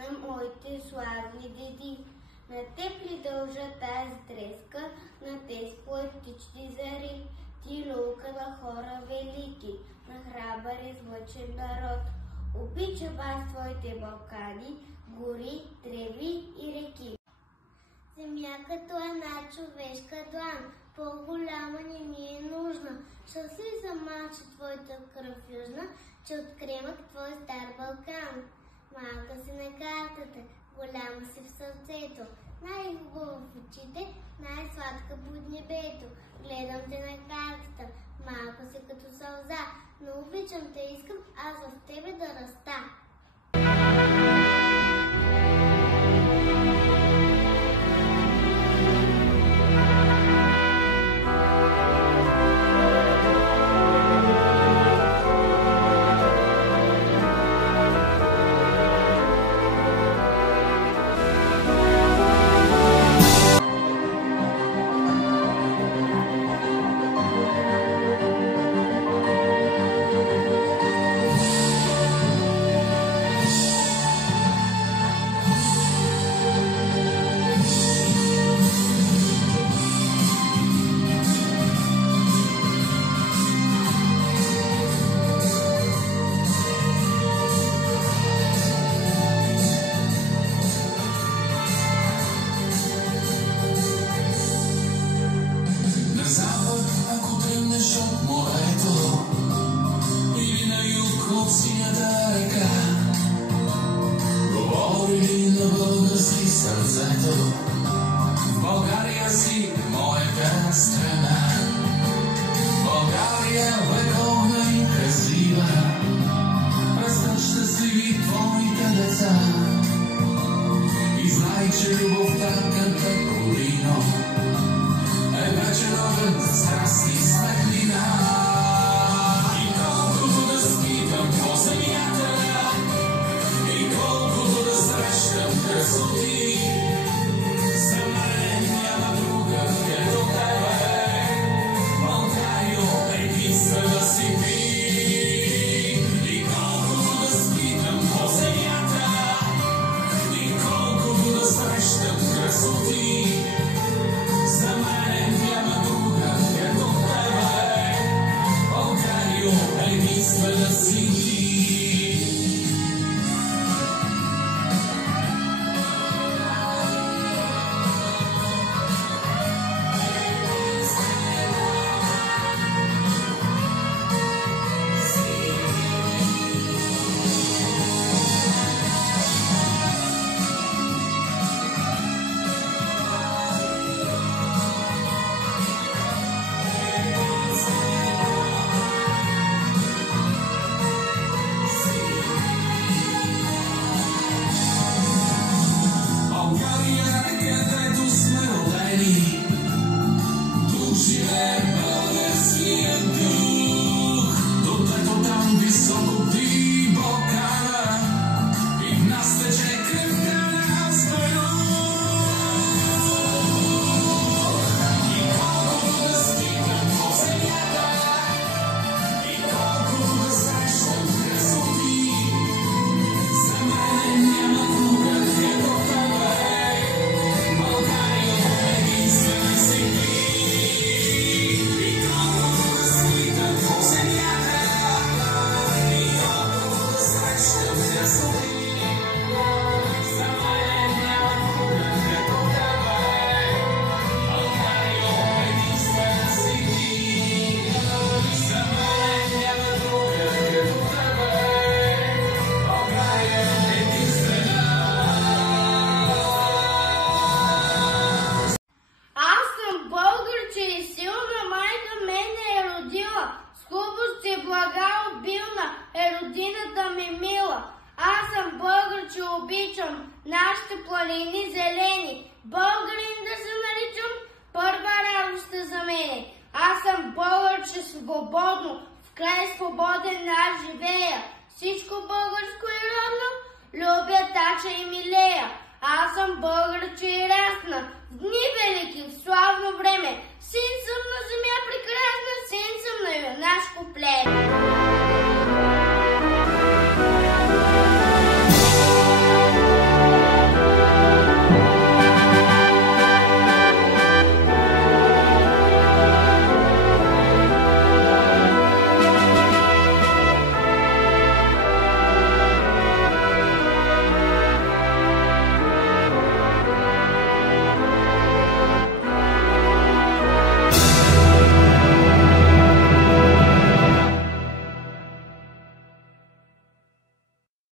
на моите славни деди. На теб ли дължа тази треска, на тези поетични зари, ти люлка на хора велики, на храбър излъчен народ. Обичам аз твоите Балкани, гори, треви и реки. Земя като една човешка длан, по-голяма не ми е нужна. Ще се замача твоята кръв южна, че откремах твой стар Балкан. Малка си на картата, голяма си в сърцето, най-хубава в очите, най-сладка под небето. Гледам те на картата, малко си като сълза, но обичам те, искам аз в тебе да раста. България си моята страна, България вековна и красива, растат щастливи твоите деца. И знай, че любовта към Пеколино е вече ровен за страст и светлина. И колкото да скитам по земята, и колкото да срещам красоти, Обичам нашите планини зелени, българин да се наричам, първа радост за мене. Аз съм българче свободно, в край свободен аз живея. Всичко българско и родно, любя, тача и милея. Аз съм българче и рясна, в дни велики, в славно време. Син съм на земя прекрасна, син съм на юнашко племе.